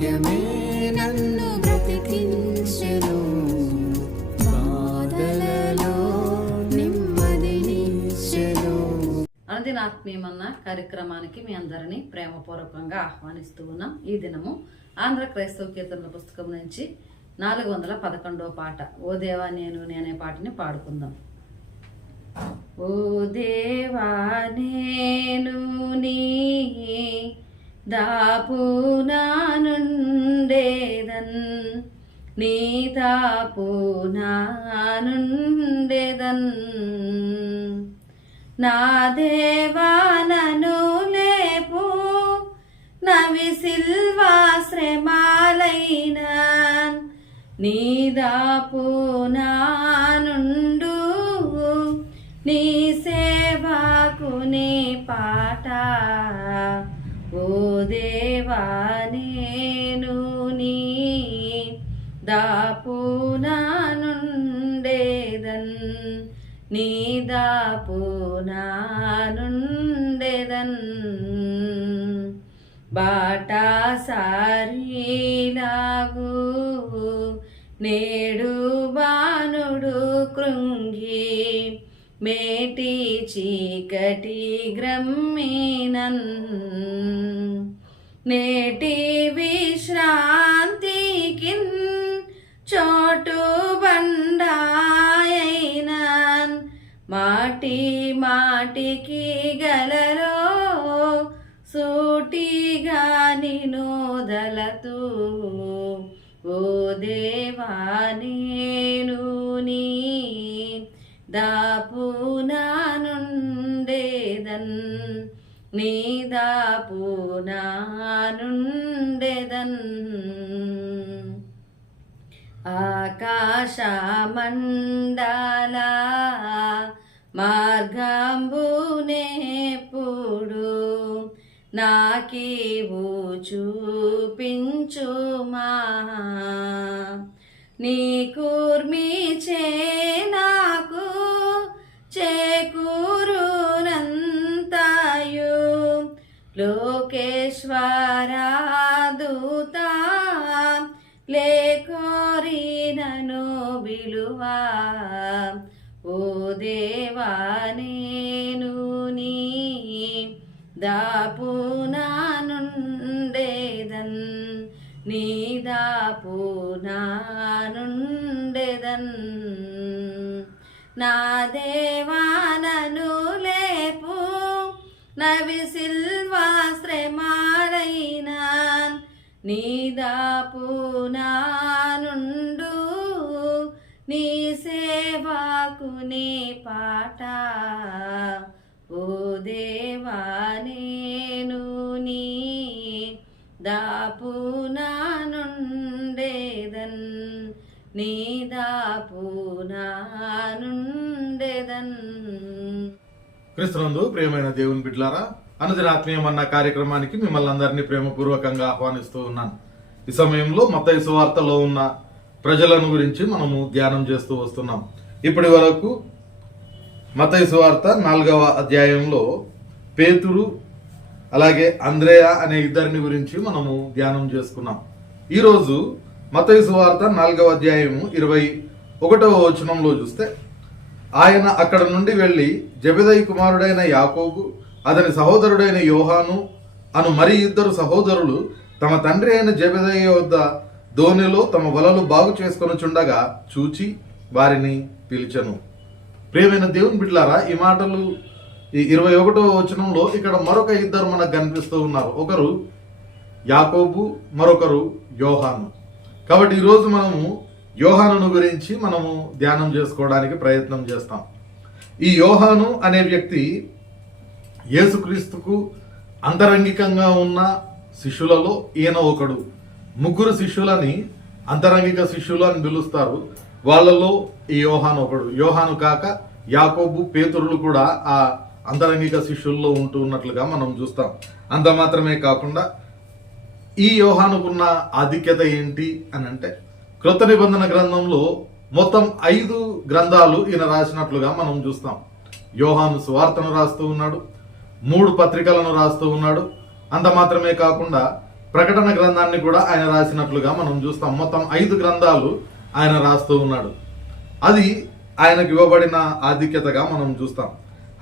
వాక్యమే నన్ను బ్రతికించెను. బాధలలో నెమ్మదినిచ్చెను కార్యక్రమానికి మీ అందరినీ ప్రేమపూర్వకంగా ఆహ్వానిస్తూ ఉన్నాం. ఈ దినము ఆంధ్ర క్రైస్తవ కీర్తనల పుస్తకం నుంచి నాలుగు వందల పదకొండో పాట ఓ దేవా నేను నేనే పాటని పాడుకుందాం. ఓ దేవా నేను నీ దాపునా నీ దాపునా నా దేవానను లేపు నవి సిల్వా శ్రమాలైన నీ దాపు నానుండు నీ సేవకు నీ పాట. ఓ దేవా నేను నీ దాపు నానుండేదన్ నీ దాపు బాటా సారీలాగు నేడు బాణుడు కృంగి మేటి చీకటి గ్రమ్మినన్. నేటి విశ్రాంతి కింద మాటి మాటికి గలలో సూటిగా నినోదలతూ ఓ దేవా నేను నీ దాపు నానుండేదన్ నీ దాపు నానుండేదన్ ఆకాశమండల మార్గంబునేప్పుడు నాకీవు చూపించుమా. నీ కూర్మి చే నాకు చేకూరునంతయు. లోకేశ్వరా దూతా లేకోరినను విలువా. ఓ దేవా నేను నీ దాపు నానుండేదన్ నీ దాపు నానుండేదన్ నా దేవానను నీ దాపు నీ సేవకు నీ పాట. ఓ దేవా నేను నీ దాపు నానుండేదన్ నీ దాపు నానుండేదన్ క్రిస్తునందు ప్రియమైన దేవుని బిడ్లారా అనుదిన కార్యక్రమానికి మిమ్మల్ని అందరినీ ప్రేమపూర్వకంగా ఆహ్వానిస్తూ ఉన్నాను. ఈ సమయంలో మత సువార్తలో ఉన్న ప్రజలను గురించి మనము ధ్యానం చేస్తూ వస్తున్నాం. ఇప్పటి వరకు మత సువార్త నాలుగవ అధ్యాయంలో పేతురు అలాగే అంద్రేయ అనే ఇద్దరిని గురించి మనము ధ్యానం చేసుకున్నాం. ఈరోజు మత సువార్త నాలుగవ అధ్యాయము ఇరవై ఒకటవ వచనంలో చూస్తే ఆయన అక్కడ నుండి వెళ్ళి జబిదయ్ కుమారుడైన యాకోబు అతని సహోదరుడైన యోహాను అను మరి ఇద్దరు సహోదరులు తమ తండ్రి అయిన జబెదయ్య వద్ద ధోనిలో తమ వలలు బాగు చేసుకొని చుండగా చూచి వారిని పిలిచను. ప్రియమైన దేవుని బిడ్లారా ఈ మాటలు ఈ ఇరవై ఒకటో వచనంలో ఇక్కడ మరొక ఇద్దరు మనకు కనిపిస్తూ ఉన్నారు. ఒకరు యాకోబు మరొకరు యోహాను. కాబట్టి ఈరోజు మనము యోహాను గురించి మనము ధ్యానం చేసుకోవడానికి ప్రయత్నం చేస్తాం. ఈ యోహాను అనే వ్యక్తి యేసుక్రీస్తుకు అంతరంగికంగా ఉన్న శిష్యులలో ఈయన ఒకడు. ముగ్గురు శిష్యులని అంతరంగిక శిష్యులు అని పిలుస్తారు. వాళ్ళలో ఈ యోహాను ఒకడు. యోహాను కాక యాకోబు పేతురులు కూడా ఆ అంతరంగిక శిష్యుల్లో ఉంటూ ఉన్నట్లుగా మనం చూస్తాం. అంత మాత్రమే కాకుండా ఈ యోహానుకున్న ఆధిక్యత ఏంటి అని అంటే క్రొత్త నిబంధన గ్రంథంలో మొత్తం ఐదు గ్రంథాలు ఈయన రాసినట్లుగా మనం చూస్తాం. యోహాను సువార్తను రాస్తూ ఉన్నాడు. మూడు పత్రికలను రాస్తూ ఉన్నాడు. అంత మాత్రమే కాకుండా ప్రకటన గ్రంథాన్ని కూడా ఆయన రాసినట్లుగా మనం చూస్తాం. మొత్తం ఐదు గ్రంథాలు ఆయన రాస్తూ ఉన్నాడు. అది ఆయనకు ఇవ్వబడిన ఆధిక్యతగా మనం చూస్తాం.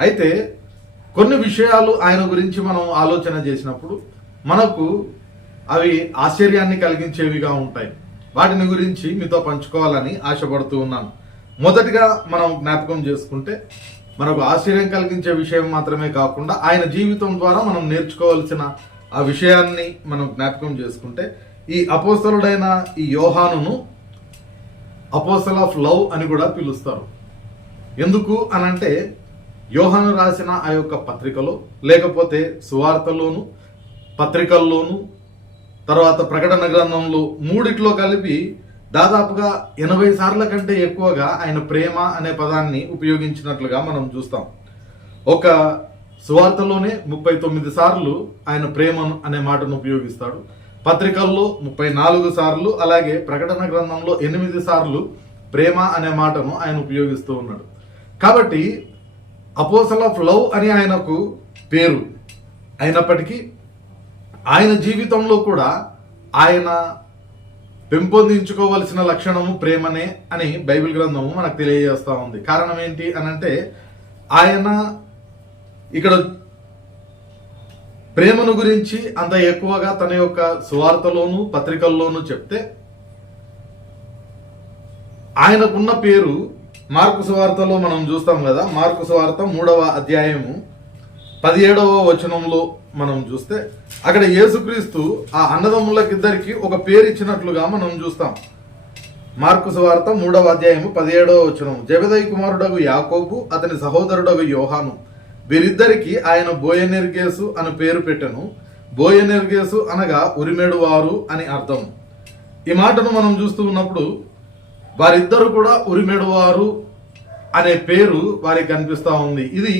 అయితే కొన్ని విషయాలు ఆయన గురించి మనం ఆలోచన చేసినప్పుడు మనకు అవి ఆశ్చర్యాన్ని కలిగించేవిగా ఉంటాయి. వాటిని గురించి మీతో పంచుకోవాలని ఆశపడుతూ ఉన్నాను. మొదటిగా మనం జ్ఞాపకం చేసుకుంటే మనకు ఆశ్చర్యం కలిగించే విషయం మాత్రమే కాకుండా ఆయన జీవితం ద్వారా మనం నేర్చుకోవాల్సిన ఆ విషయాన్ని మనం జ్ఞాపకం చేసుకుంటే ఈ అపోస్తలుడైన ఈ యోహానును అపోసల్ ఆఫ్ లవ్ అని కూడా పిలుస్తారు. ఎందుకు అనంటే యోహాను రాసిన ఆ యొక్క పత్రికలో లేకపోతే సువార్తలోను పత్రికల్లోను తర్వాత ప్రకటన గ్రంథంలో మూడిట్లో కలిపి దాదాపుగా ఎనభై సార్ల కంటే ఎక్కువగా ఆయన ప్రేమ అనే పదాన్ని ఉపయోగించినట్లుగా మనం చూస్తాం. ఒక సువార్తలోనే ముప్పై తొమ్మిది సార్లు ఆయన ప్రేమను అనే మాటను ఉపయోగిస్తాడు. పత్రికల్లో ముప్పై నాలుగు సార్లు అలాగే ప్రకటన గ్రంథంలో ఎనిమిది సార్లు ప్రేమ అనే మాటను ఆయన ఉపయోగిస్తూ ఉన్నాడు. కాబట్టి అపోసల్ ఆఫ్ లవ్ అని ఆయనకు పేరు. అయినప్పటికీ ఆయన జీవితంలో కూడా ఆయన పెంపొందించుకోవలసిన లక్షణము ప్రేమనే అని బైబిల్ గ్రంథము మనకు తెలియజేస్తూ ఉంది. కారణం ఏంటి అని అంటే ఆయన ఇక్కడ ప్రేమను గురించి అంత ఎక్కువగా తన యొక్క సువార్తలోను పత్రికల్లోనూ చెప్తే ఆయనకున్న పేరు మార్కు సువార్తలో మనం చూస్తాం కదా. మార్కు సువార్త మూడవ అధ్యాయము పదిహేడవ వచనంలో మనం చూస్తే అక్కడ యేసుక్రీస్తు ఆ అన్నదమ్ములకిద్దరికి ఒక పేరు ఇచ్చినట్లుగా మనం చూస్తాం. మార్కు సువార్త మూడవ అధ్యాయము పదిహేడవ వచనం జబదయ్ కుమారుడగు యాకోబు అతని సహోదరుడగు యోహాను. వీరిద్దరికి ఆయన బోయనిర్గేసు అని పేరు పెట్టెను. బోయనిర్గేసు అనగా ఉరిమేడు వారు అని అర్థం. ఈ మాటను మనం చూస్తూ ఉన్నప్పుడు వారిద్దరు కూడా ఉరిమేడు వారు అనే పేరు వారికి కనిపిస్తూ ఉంది. ఇది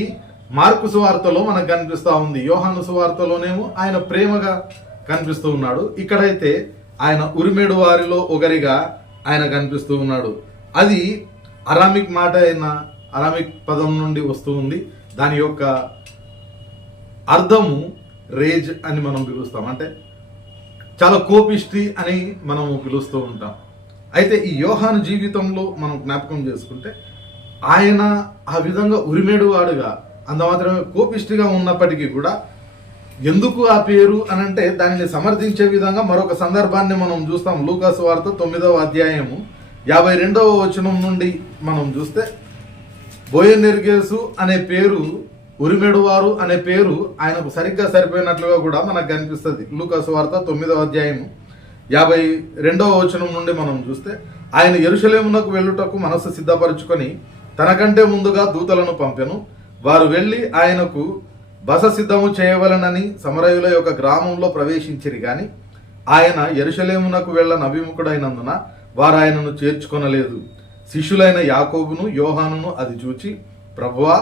మార్కు సువార్తలో మనకు కనిపిస్తూ ఉంది. యోహాను సువార్తలోనేమో ఆయన ప్రేమగా కనిపిస్తూ ఉన్నాడు. ఇక్కడైతే ఆయన ఉరిమేడు వారిలో ఒకరిగా ఆయన కనిపిస్తూ ఉన్నాడు. అది అరామిక్ మాట అయిన అరామిక్ పదం నుండి వస్తూ ఉంది. దాని యొక్క అర్థము రేజ్ అని మనం పిలుస్తాం. అంటే చాలా కోపిష్టి అని మనము పిలుస్తూ ఉంటాం. అయితే ఈ యోహాను జీవితంలో మనం జ్ఞాపకం చేసుకుంటే ఆయన ఆ విధంగా ఉరిమేడు వాడుగా అంత మాత్రమే కోపిష్టిగా ఉన్నప్పటికీ కూడా ఎందుకు ఆ పేరు అని అంటే దానిని సమర్థించే విధంగా మరొక సందర్భాన్ని మనం చూస్తాం. లూకాసు వార్త తొమ్మిదవ అధ్యాయము యాభై రెండవ వచనం నుండి మనం చూస్తే బోయనెర్గేసు అనే పేరు ఉరిమెడువారు అనే పేరు ఆయనకు సరిగ్గా సరిపోయినట్లుగా కూడా మనకు కనిపిస్తుంది. లూకాసు వార్త తొమ్మిదవ అధ్యాయము యాభై రెండవ వచనం నుండి మనం చూస్తే ఆయన ఎరుషలేమునకు వెళ్ళుటకు మనసు సిద్ధపరచుకొని తనకంటే ముందుగా దూతలను పంపెను. వారు వెళ్ళి ఆయనకు బస సిద్ధము చేయవలనని సమరయుల యొక్క గ్రామంలో ప్రవేశించిరి గాని ఆయన ఎరుషలేమునకు వెళ్ళ నభిముఖుడైనందున వారు ఆయనను చేర్చుకొనలేదు. శిష్యులైన యాకోబును యోహానును అది చూచి ప్రభువా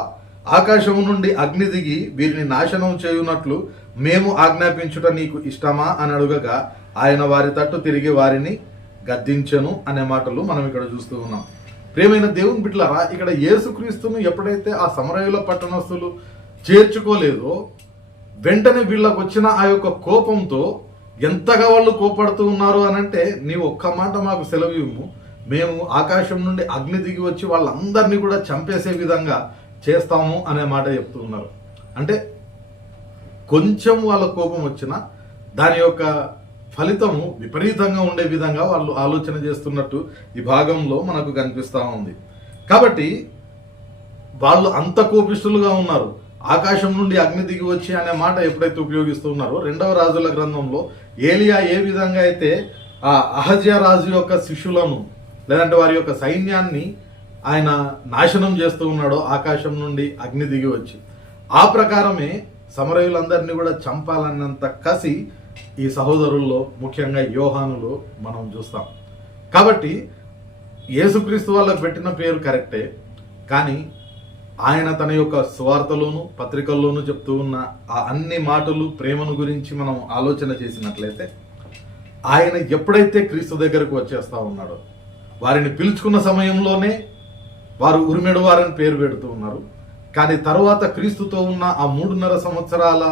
ఆకాశము నుండి అగ్ని దిగి వీరిని నాశనం చేయునట్లు మేము ఆజ్ఞాపించుట నీకు ఇష్టమా అని అడుగగా ఆయన వారి తట్టు తిరిగి వారిని గద్దించను అనే మాటలు మనం ఇక్కడ చూస్తూ ఉన్నాం. ప్రేమైన దేవుని బిడ్డలారా ఇక్కడ యేసుక్రీస్తును ఎప్పుడైతే ఆ సమరయుల పట్టణస్థులు చేర్చుకోలేదో వెంటనే వీళ్ళకు వచ్చిన ఆ యొక్క కోపంతో ఎంతగా వాళ్ళు కోపడుతూ ఉన్నారు అని అంటే నీవు ఒక్క మాట మాకు సెలవు ఇవ్వు. మేము ఆకాశం నుండి అగ్ని దిగి వచ్చి వాళ్ళందరినీ కూడా చంపేసే విధంగా చేస్తాము అనే మాట చెప్తూ ఉన్నారు. అంటే కొంచెం వాళ్ళ కోపం వచ్చినా దాని యొక్క ఫలితము విపరీతంగా ఉండే విధంగా వాళ్ళు ఆలోచన చేస్తున్నట్టు ఈ భాగంలో మనకు కనిపిస్తూ ఉంది. కాబట్టి వాళ్ళు అంత కోపిష్ఠులుగా ఉన్నారు. ఆకాశం నుండి అగ్ని దిగి వచ్చి అనే మాట ఎప్పుడైతే ఉపయోగిస్తూ ఉన్నారో రెండవ రాజుల గ్రంథంలో ఏలియా ఏ విధంగా అయితే ఆ అహజ్యా రాజు యొక్క శిష్యులను లేదంటే వారి యొక్క సైన్యాన్ని ఆయన నాశనం చేస్తూ ఉన్నాడో ఆకాశం నుండి అగ్ని దిగి వచ్చి ఆ ప్రకారమే సమరయులందరినీ కూడా చంపాలన్నంత కసి ఈ సహోదరుల్లో ముఖ్యంగా యోహానులో మనం చూస్తాం. కాబట్టి యేసుక్రీస్తు వాళ్ళకు పెట్టిన పేరు కరెక్టే. కానీ ఆయన తన యొక్క స్వార్థలోను పత్రికల్లోనూ చెప్తూ ఉన్న ఆ అన్ని మాటలు ప్రేమను గురించి మనం ఆలోచన చేసినట్లయితే ఆయన ఎప్పుడైతే క్రీస్తు దగ్గరకు వచ్చేస్తా ఉన్నాడో వారిని పిలుచుకున్న సమయంలోనే వారు ఉరిమెడు వారని పేరు పెడుతూ ఉన్నారు. కానీ తర్వాత క్రీస్తుతో ఉన్న ఆ మూడున్నర సంవత్సరాల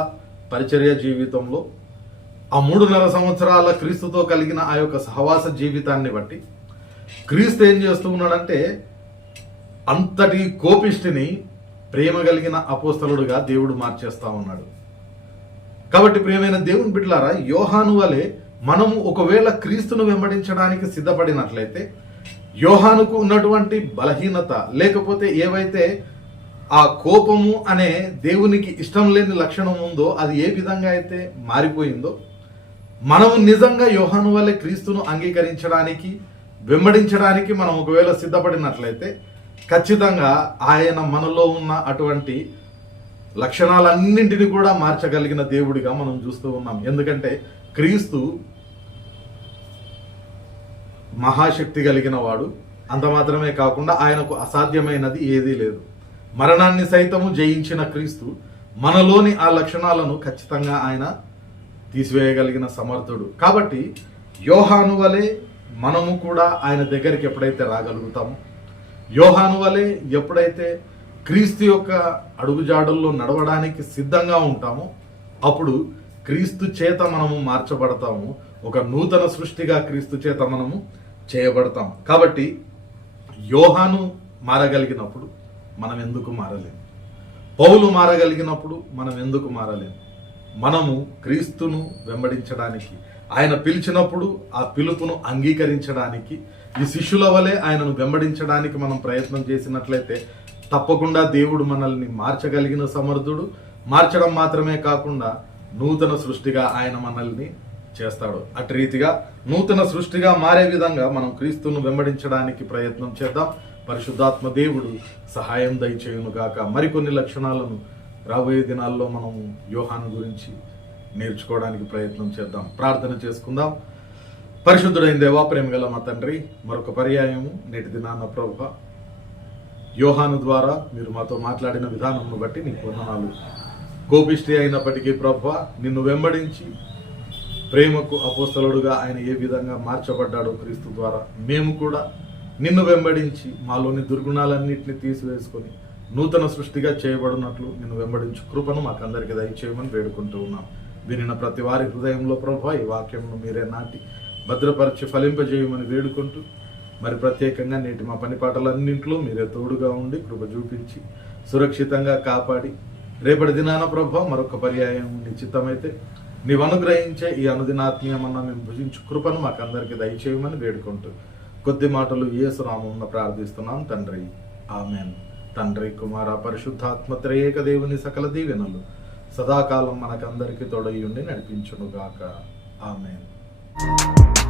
పరిచర్య జీవితంలో ఆ మూడున్నర సంవత్సరాల క్రీస్తుతో కలిగిన ఆ యొక్క సహవాస జీవితాన్ని బట్టి క్రీస్తు ఏం చేస్తూ ఉన్నాడంటే అంతటి కోపిష్టిని ప్రేమ కలిగిన అపోస్తలుడుగా దేవుడు మార్చేస్తా ఉన్నాడు. కాబట్టి ప్రియమైన దేవుని బిడ్డలారా యోహాను వలె మనము ఒకవేళ క్రీస్తును వెంబడించడానికి సిద్ధపడినట్లయితే యోహానుకు ఉన్నటువంటి బలహీనత లేకపోతే ఏవైతే ఆ కోపము అనే దేవునికి ఇష్టం లేని లక్షణం ఉందో అది ఏ విధంగా అయితే మారిపోయిందో మనము నిజంగా యోహాను వల్లే క్రీస్తును అంగీకరించడానికి వెంబడించడానికి మనం ఒకవేళ సిద్ధపడినట్లయితే ఖచ్చితంగా ఆయన మనలో ఉన్న అటువంటి లక్షణాలన్నింటినీ కూడా మార్చగలిగిన దేవుడిగా మనం చూస్తూ ఉన్నాం. ఎందుకంటే క్రీస్తు మహాశక్తి కలిగిన వాడు. అంత మాత్రమే కాకుండా ఆయనకు అసాధ్యమైనది ఏదీ లేదు. మరణాన్ని సైతము జయించిన క్రీస్తు మనలోని ఆ లక్షణాలను ఖచ్చితంగా ఆయన తీసివేయగలిగిన సమర్థుడు. కాబట్టి యోహాను వలె మనము కూడా ఆయన దగ్గరికి ఎప్పుడైతే రాగలుగుతామో యోహాను వలె ఎప్పుడైతే క్రీస్తు యొక్క అడుగుజాడల్లో నడవడానికి సిద్ధంగా ఉంటామో అప్పుడు క్రీస్తు చేత మనము మార్చబడతాము. ఒక నూతన సృష్టిగా క్రీస్తు చేత మనము చేయబడతాం. కాబట్టి యోహాను మారగలిగినప్పుడు మనం ఎందుకు మారలేము పౌలు మారగలిగినప్పుడు మనం ఎందుకు మారలేము మనము క్రీస్తును వెంబడించడానికి ఆయన పిలిచినప్పుడు ఆ పిలుపును అంగీకరించడానికి ఈ శిష్యుల వలె ఆయనను వెంబడించడానికి మనం ప్రయత్నం చేసినట్లయితే తప్పకుండా దేవుడు మనల్ని మార్చగలిగిన సమర్థుడు. మార్చడం మాత్రమే కాకుండా నూతన సృష్టిగా ఆయన మనల్ని చేస్తాడు. అటు రీతిగా నూతన సృష్టిగా మారే విధంగా మనం క్రీస్తును వెంబడించడానికి ప్రయత్నం చేద్దాం. పరిశుద్ధాత్మ దేవుడు సహాయం దయచేయునుగాక. మరికొన్ని లక్షణాలను రాబోయే దినాల్లో మనం యోహాను గురించి నేర్చుకోవడానికి ప్రయత్నం చేద్దాం. ప్రార్థన చేసుకుందాం. పరిశుద్ధుడైన దేవా ప్రేమగల మా తండ్రి మరొక పర్యాయము నేటి దినాన్న ప్రభు యోహాను ద్వారా మీరు మాతో మాట్లాడిన విధానంను బట్టి నీకు వందనాలు. కోపిష్టి అయినప్పటికీ ప్రభు నిన్ను వెంబడించి ప్రేమకు అపోస్తలుడుగా ఆయన ఏ విధంగా మార్చబడ్డాడో క్రీస్తు ద్వారా మేము కూడా నిన్ను వెంబడించి మాలోని దుర్గుణాలన్నింటినీ తీసివేసుకొని నూతన సృష్టిగా చేయబడినట్లు నిన్ను వెంబడించు కృపను మాకందరికి దయచేయమని వేడుకుంటూ ఉన్నాం. వినిన ప్రతి వారి హృదయంలో ప్రభు ఈ వాక్యంను మీరే నాటి భద్రపరిచి ఫలింపజేయమని వేడుకుంటూ మరి ప్రత్యేకంగా నేటి మా పని పాటలన్నింటిలో మీరే తోడుగా ఉండి కృప చూపించి సురక్షితంగా కాపాడి రేపటి దినాన ప్రభ మరొక పర్యాయం నిశ్చితమైతే నీవు అనుగ్రహించే ఈ అనుదినాత్మీయమన్న మేము భుజించు కృపను మాకందరికి దయచేయమని వేడుకుంటూ కొద్ది మాటలు ఏసునామం ప్రార్థిస్తున్నాం తండ్రి. ఆమెన్. తండ్రి కుమార పరిశుద్ధాత్మత్రయేక దేవుని సకల దీవెనలు సదాకాలం మనకందరికీ తొడయుండి నడిపించునుగాక. ఆమెన్.